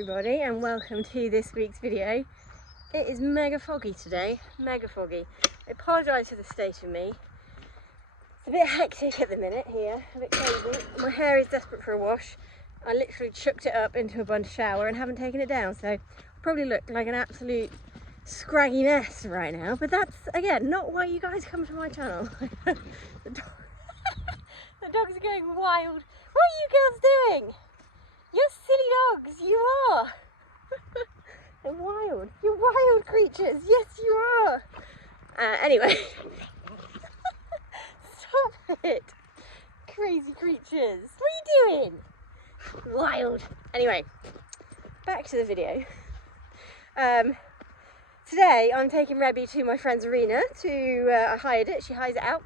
everybody, and welcome to this week's video. It is mega foggy today, mega foggy. I apologise for the state of me. It's a bit hectic at the minute here, a bit crazy. My hair is desperate for a wash. I literally chucked it up into a bun shower and haven't taken it down, so I probably look like an absolute scraggy mess right now, but that's, again, not why you guys come to my channel. The dogs are going wild. What are you girls doing? You're silly dogs, you are. They're wild. You're wild creatures. Yes, you are. Anyway. Stop it. Crazy creatures. What are you doing? Wild. Anyway, back to the video. Today I'm taking Rebby to my friend's arena I hired it. She hires it out.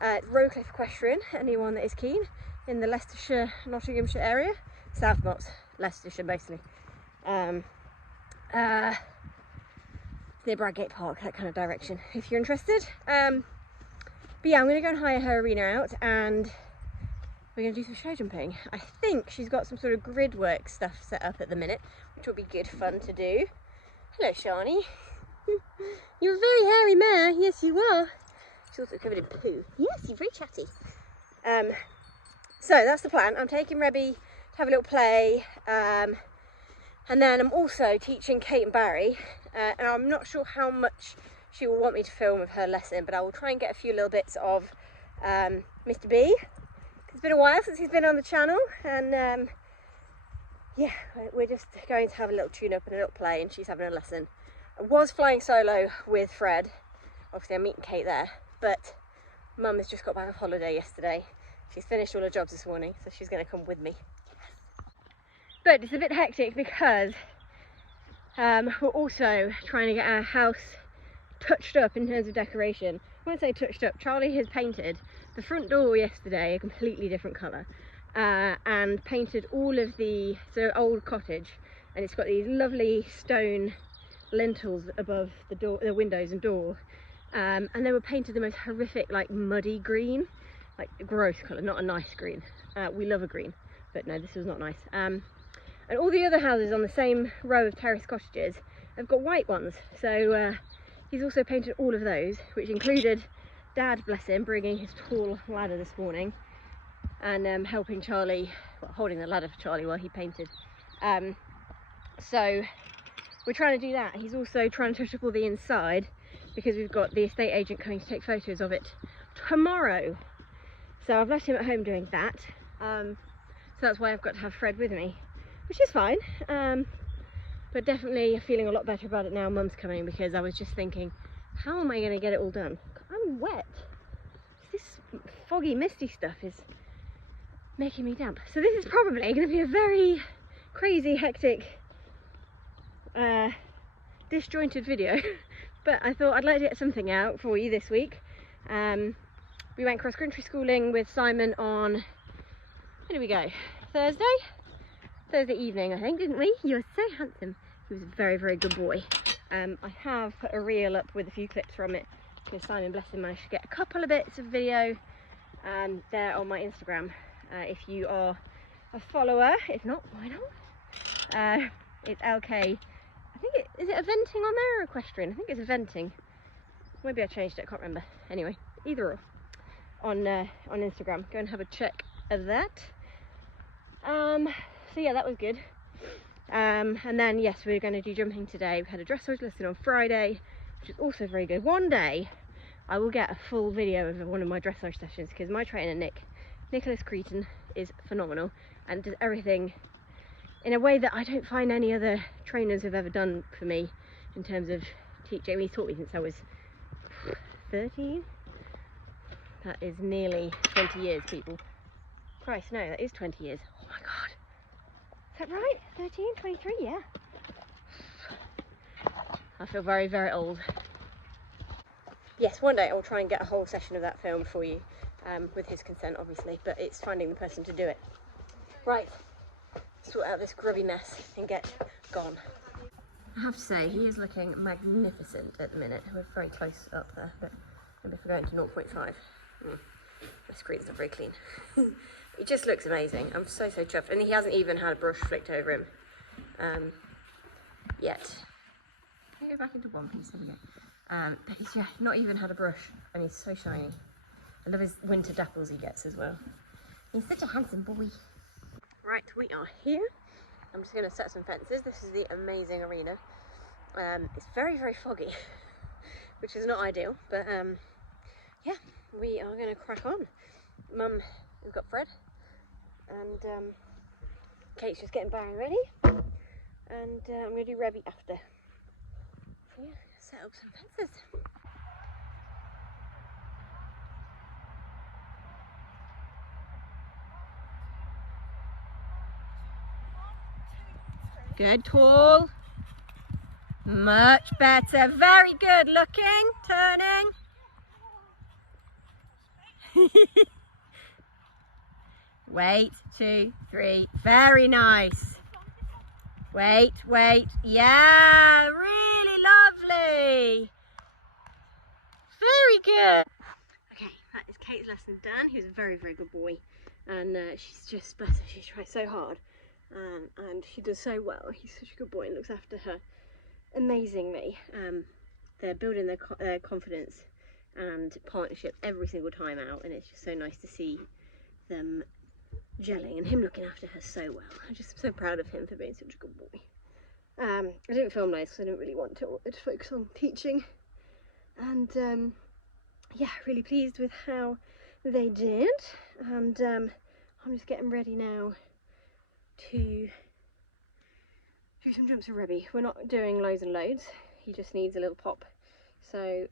It's Rowcliffe Equestrian. Anyone that is keen in the Leicestershire, Nottinghamshire area. South Notts, Leicestershire basically. Near Bradgate Park, that kind of direction, if you're interested. But yeah, I'm going to go and hire her arena out and we're going to do some show jumping. I think she's got some sort of grid work stuff set up at the minute, which will be good fun to do. Hello, Shani. You're a very hairy mare. Yes, you are. She's also covered in poo. Yes, you're very chatty. So that's the plan. I'm taking Rebby to have a little play, and then I'm also teaching Kate and Barry, and I'm not sure how much she will want me to film of her lesson, but I will try and get a few little bits of Mr. B. It's been a while since he's been on the channel, and yeah, we're just going to have a little tune up and a little play, and she's having a lesson. I was flying solo with Fred. Obviously I'm meeting Kate there, but Mum has just got back off holiday yesterday. She's finished all her jobs this morning, so she's going to come with me. But it's a bit hectic because we're also trying to get our house touched up in terms of decoration. When I say touched up, Charlie has painted the front door yesterday a completely different colour, and painted all of the old cottage, and it's got these lovely stone lintels above the door, the windows and door, and they were painted the most horrific, like muddy green, like gross colour, not a nice green. We love a green, but no, this was not nice. And all the other houses on the same row of terrace cottages have got white ones, so he's also painted all of those, which included Dad, bless him, bringing his tall ladder this morning and helping Charlie, well, holding the ladder for Charlie while he painted. So we're trying to do that. He's also trying to touch up all the inside because we've got the estate agent coming to take photos of it tomorrow. So I've left him at home doing that. So that's why I've got to have Fred with me, which is fine. But definitely feeling a lot better about it now Mum's coming, because I was just thinking, how am I going to get it all done? I'm wet. This foggy, misty stuff is making me damp. So this is probably going to be a very crazy, hectic, disjointed video. But I thought I'd like to get something out for you this week. We went cross-country schooling with Simon on, where did we go? Thursday evening, I think, didn't we? You were so handsome. He was a very, very good boy. I have put a reel up with a few clips from it, because Simon, bless him, managed to get a couple of bits of video there on my Instagram. If you are a follower, if not, why not? It's LK. I think is it eventing on there or equestrian? I think it's eventing. Maybe I changed it, I can't remember. Anyway, either or. On Instagram, go and have a check of that. So yeah, that was good. And then yes, we're going to do jumping today. We had a dressage lesson on Friday, which is also very good. One day I will get a full video of one of my dressage sessions, because my trainer Nicholas Cretan is phenomenal and does everything in a way that I don't find any other trainers have ever done for me in terms of teaching. He's taught me since I was 13. That is nearly 20 years, people. Christ, no, that is 20 years. Oh my god. Is that right? 13, 23, yeah. I feel very, very old. Yes, one day I will try and get a whole session of that filmed for you, with his consent, obviously, but it's finding the person to do it. Right, sort out this grubby mess and get gone. I have to say, he is looking magnificent at the minute. We're very close up there, but maybe if we're going to 0.5. My screen's not very clean. He just looks amazing. I'm so chuffed. And he hasn't even had a brush flicked over him. yet. Can I go back into one piece? There we go. But he's not even had a brush, and he's so shiny. I love his winter dapples he gets as well. He's such a handsome boy. Right, we are here. I'm just going to set some fences. This is the amazing arena. It's very, very foggy, which is not ideal, but yeah, we are going to crack on. Mum, we've got Fred, and Kate's just getting Barry ready, and I'm going to do Rebby after. So yeah, set up some fences. Good, tall. Much better. Very good. Looking, turning. Wait, 2, 3. Very nice. Wait, wait. Yeah, really lovely. Very good. Okay, that is Kate's lesson done. He was a very, very good boy. And she's just, bless her, she tries so hard. And she does so well. He's such a good boy and looks after her amazingly. They're building their confidence and partnership every single time out, and it's just so nice to see them gelling and him looking after her so well. I'm just so proud of him for being such a good boy. I didn't film those because I didn't really want to. I wanted to focus on teaching, and yeah, really pleased with how they did. And I'm just getting ready now to do some jumps with Rebby. We're not doing loads and loads, he just needs a little pop, so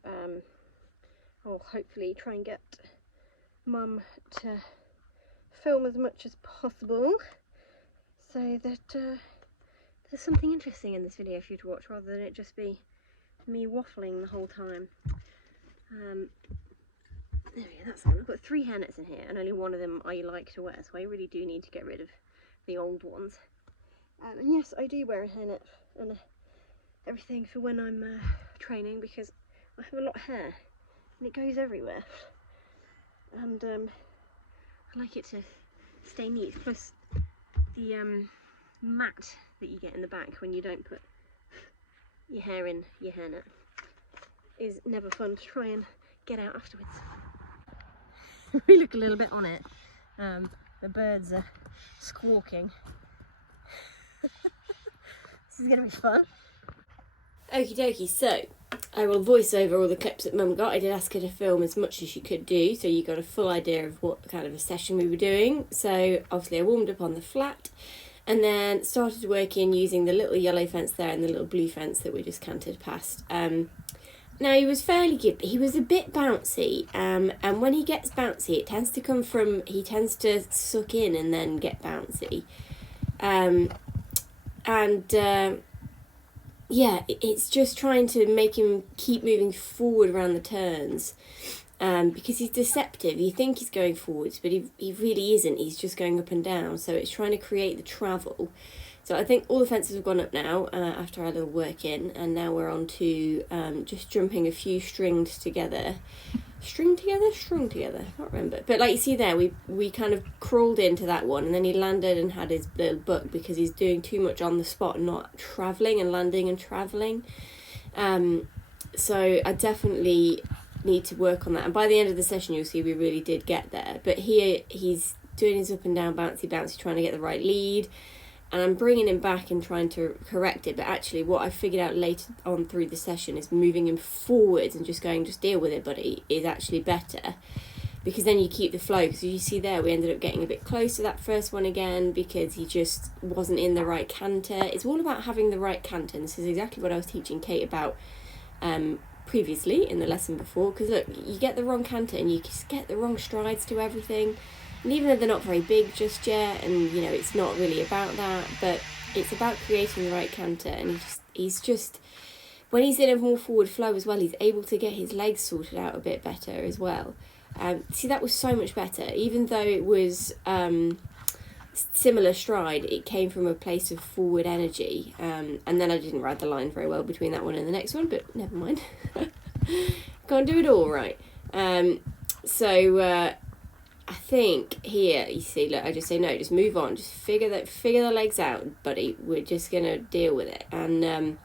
I'll hopefully try and get Mum to film as much as possible so that there's something interesting in this video for you to watch rather than it just be me waffling the whole time. There we go, that's one. I've got 3 hairnets in here and only one of them I like to wear, so I really do need to get rid of the old ones. And yes, I do wear a hairnet and everything for when I'm training, because I have a lot of hair and it goes everywhere, and I like it to stay neat. Plus the mat that you get in the back when you don't put your hair in your hairnet is never fun to try and get out afterwards. We look a little bit on it. The birds are squawking. This is going to be fun. Okie dokie, so I will voice over all the clips that Mum got. I did ask her to film as much as she could do, so you got a full idea of what kind of a session we were doing. So obviously I warmed up on the flat and then started working using the little yellow fence there and the little blue fence that we just cantered past. Now he was fairly good, but he was a bit bouncy, and when he gets bouncy it tends to come from, he tends to suck in and then get bouncy. Yeah, it's just trying to make him keep moving forward around the turns, because he's deceptive. You think he's going forwards, but he really isn't. He's just going up and down, so it's trying to create the travel. So I think all the fences have gone up now after our little work in, and now we're on to just jumping a few strung together, I can't remember. But like you see there, we kind of crawled into that one, and then he landed and had his little buck because he's doing too much on the spot, not travelling and landing and travelling. So I definitely need to work on that, and by the end of the session you'll see we really did get there. But here he's doing his up and down bouncy, trying to get the right lead, and I'm bringing him back and trying to correct it. But actually what I figured out later on through the session is moving him forwards and just going, just deal with it buddy, is actually better, because then you keep the flow. Because you see there, we ended up getting a bit close to that first one again because he just wasn't in the right canter. It's all about having the right canter, and this is exactly what I was teaching Kate about previously in the lesson before. Because look, you get the wrong canter and you just get the wrong strides to everything. And even though they're not very big just yet, and you know it's not really about that, but it's about creating the right canter. And he's just when he's in a more forward flow as well, he's able to get his legs sorted out a bit better as well. See, that was so much better. Even though it was similar stride, it came from a place of forward energy. And then I didn't ride the line very well between that one and the next one, but never mind. Can't do it all right. So I think here, you see, look, I just say, no, just move on. Just figure the legs out, buddy. We're just going to deal with it. And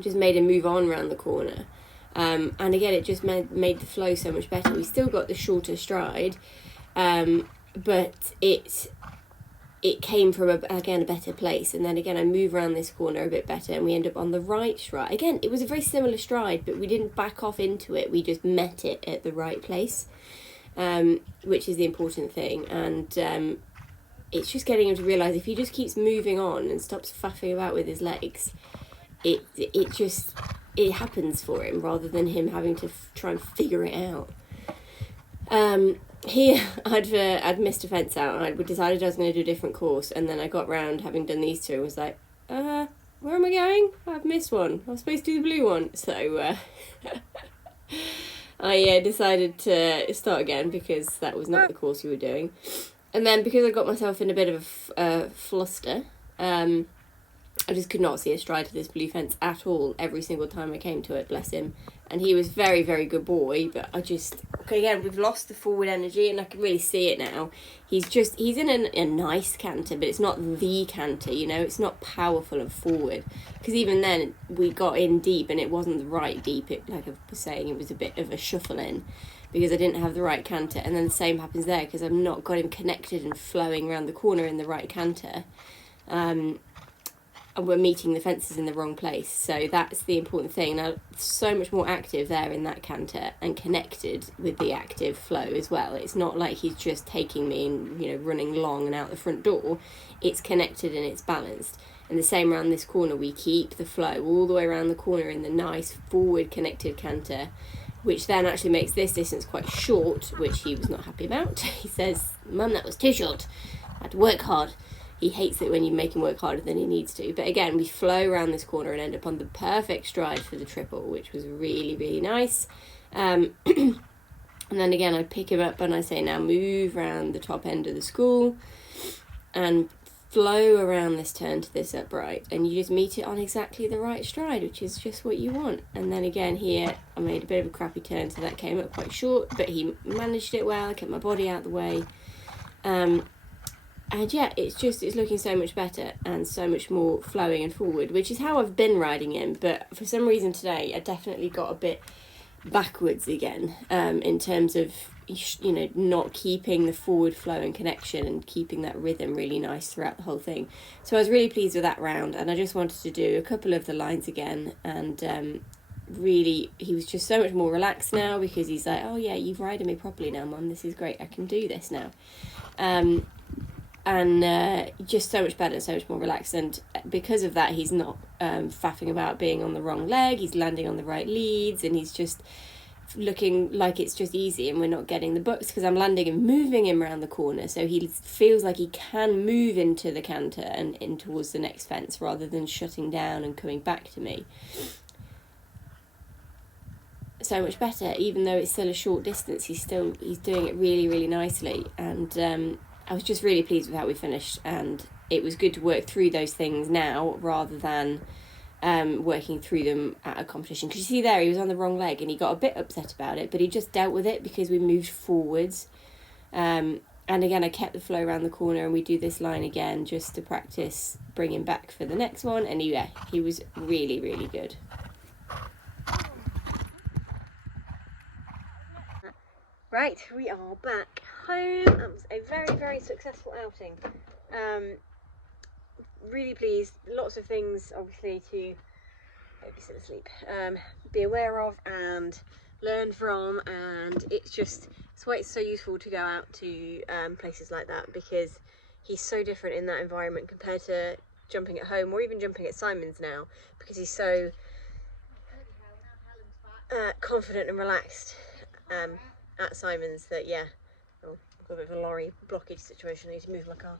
just made him move on around the corner. And again, it just made the flow so much better. We still got the shorter stride, but it came from, a better place. And then again, I move around this corner a bit better and we end up on the right stride. Again, it was a very similar stride, but we didn't back off into it. We just met it at the right place, which is the important thing. And it's just getting him to realise if he just keeps moving on and stops faffing about with his legs, it happens for him rather than him having to try and figure it out. Here, I'd missed a fence out and I decided I was going to do a different course, and then I got round having done these two and was like, where am I going? I've missed one. I was supposed to do the blue one. So I decided to start again because that was not the course we were doing. And then because I got myself in a bit of a fluster, I just could not see a stride to this blue fence at all every single time I came to it, bless him. And he was very, very good boy, but again, we've lost the forward energy and I can really see it now. He's in a nice canter, but it's not the canter, you know, it's not powerful and forward. Because even then, we got in deep and it wasn't the right deep. Like I was saying, it was a bit of a shuffle in because I didn't have the right canter. And then the same happens there because I've not got him connected and flowing around the corner in the right canter. And we're meeting the fences in the wrong place. So that's the important thing. Now, so much more active there in that canter and connected with the active flow as well. It's not like he's just taking me and, you know, running long and out the front door. It's connected and it's balanced. And the same around this corner, we keep the flow all the way around the corner in the nice forward connected canter, which then actually makes this distance quite short, which he was not happy about. He says, "Mum, that was too short. I had to work hard." He hates it when you make him work harder than he needs to. But again, we flow around this corner and end up on the perfect stride for the triple, which was really, really nice. And then again, I pick him up and I say, now move around the top end of the school and flow around this turn to this upright. And you just meet it on exactly the right stride, which is just what you want. And then again here, I made a bit of a crappy turn, so that came up quite short, but he managed it well. I kept my body out of the way. And yeah, it's looking so much better and so much more flowing and forward, which is how I've been riding him. But for some reason today, I definitely got a bit backwards again, in terms of, you know, not keeping the forward flow and connection and keeping that rhythm really nice throughout the whole thing. So I was really pleased with that round, and I just wanted to do a couple of the lines again. And really, he was just so much more relaxed now because he's like, oh yeah, you've ridden me properly now, Mum. This is great. I can do this now. And just so much better, so much more relaxed, and because of that he's not faffing about being on the wrong leg. He's landing on the right leads and he's just looking like it's just easy, and we're not getting the bucks because I'm landing and moving him around the corner, so he feels like he can move into the canter and in towards the next fence rather than shutting down and coming back to me. So much better, even though it's still a short distance. He's doing it really, really nicely, and I was just really pleased with how we finished, and it was good to work through those things now rather than working through them at a competition. Because you see there, he was on the wrong leg and he got a bit upset about it, but he just dealt with it because we moved forwards. And again, I kept the flow around the corner, and we do this line again just to practice bringing back for the next one. And he was really, really good. Right, we are back home. It was a very, very successful outing. Really pleased. Lots of things, obviously, to babysitter sleep, be aware of and learn from. And it's why it's so useful to go out to places like that, because he's so different in that environment compared to jumping at home or even jumping at Simon's now, because he's so confident and relaxed. At Simon's that, yeah, I've got a bit of a lorry blockage situation. I need to move my car.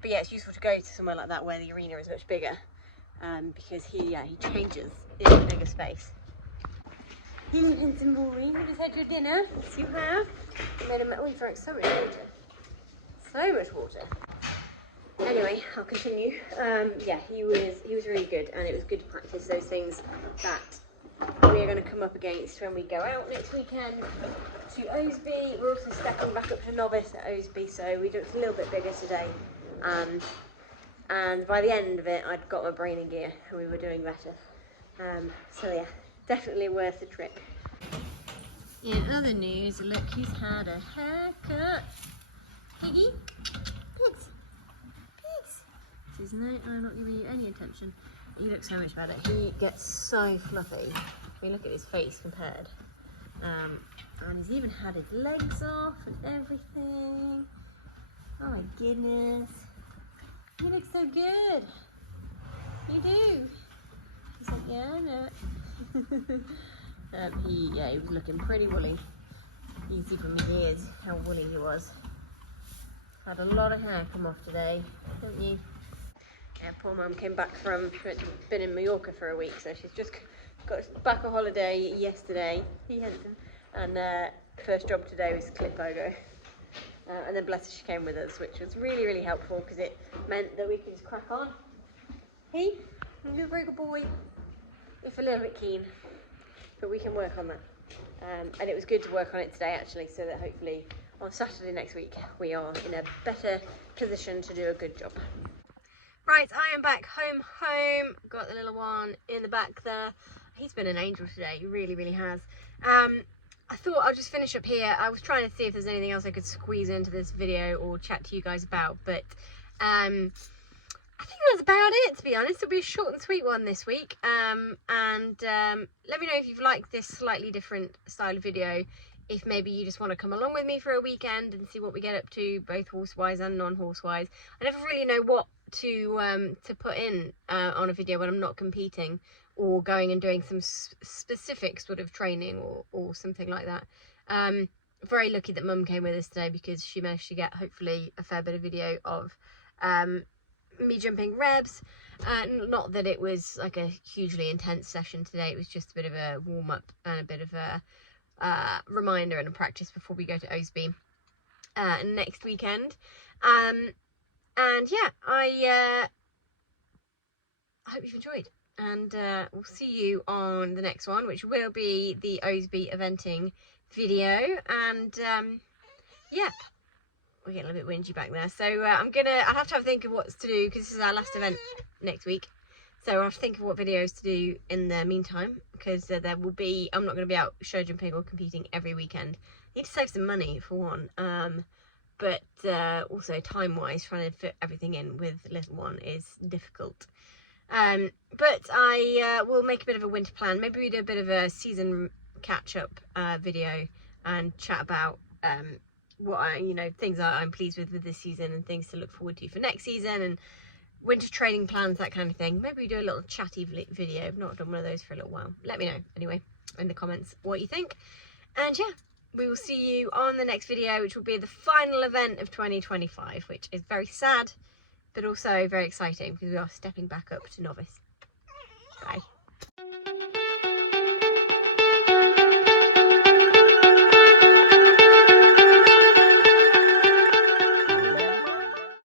But yeah, it's useful to go to somewhere like that where the arena is much bigger, because he changes in a bigger space. Handsome boy, you just had your dinner. Yes, you have. You drank so much water. So much water. Anyway, I'll continue. Yeah, he was really good, and it was good to practice those things that we are going to come up against when we go out next weekend to Osby. We're also stepping back up to novice at Osby, so we do it a little bit bigger today. And by the end of it, I'd got my brain in gear and we were doing better. So yeah, definitely worth the trip. In other news, look who's had a haircut. Piggy? Pigs. Pigs. Says, no, I'm not giving you any attention. You look so much better. He gets so fluffy. I mean, look at his face compared. And he's even had his legs off and everything. Oh my goodness. You look so good. You do. He's like, yeah, I know it. He was looking pretty woolly. You can see from his ears how woolly he was. Had a lot of hair come off today, don't you? Yeah, poor mum came back from, been in Mallorca for a week, so she's just got back on holiday yesterday. He handsome. And first job today was clip photo. And then bless her, she came with us, which was really, really helpful because it meant that we could just crack on. You're a very good boy. If a little bit keen, but we can work on that. And it was good to work on it today actually, so that hopefully on Saturday next week we are in a better position to do a good job. Right, I am back home. Got the little one in the back there. He's been an angel today, he really, really has. I thought I'll just finish up here. I was trying to see if there's anything else I could squeeze into this video or chat to you guys about, but I think that's about it, to be honest. It'll be a short and sweet one this week. Let me know if you've liked this slightly different style of video. If maybe you just want to come along with me for a weekend and see what we get up to, both horse-wise and non-horse-wise. I never really know what to put in on a video when I'm not competing or going and doing some specific sort of training or something like that. Very lucky that Mum came with us today because she managed to get hopefully a fair bit of video of me jumping rebs. Not that it was like a hugely intense session today, it was just a bit of a warm-up and a bit of a reminder and a practice before we go to Osby next weekend. And yeah, I hope you've enjoyed, and we'll see you on the next one, which will be the Osby eventing video. And yeah, we're getting a little bit whingy back there, so I'll have to have a think of what's to do because this is our last event next week, so I'll have to think of what videos to do in the meantime, because there will be, I'm not going to be out show jumping or competing every weekend. I need to save some money for one, but also time wise trying to fit everything in with little one is difficult. But I will make a bit of a winter plan. Maybe we do a bit of a season catch-up video and chat about what things I'm pleased with this season and things to look forward to for next season, and winter training plans, that kind of thing. Maybe we do a little chatty video. I've not done one of those for a little while. Let me know anyway in the comments what you think. And yeah, we will see you on the next video, which will be the final event of 2025, which is very sad but also very exciting because we are stepping back up to novice. Bye.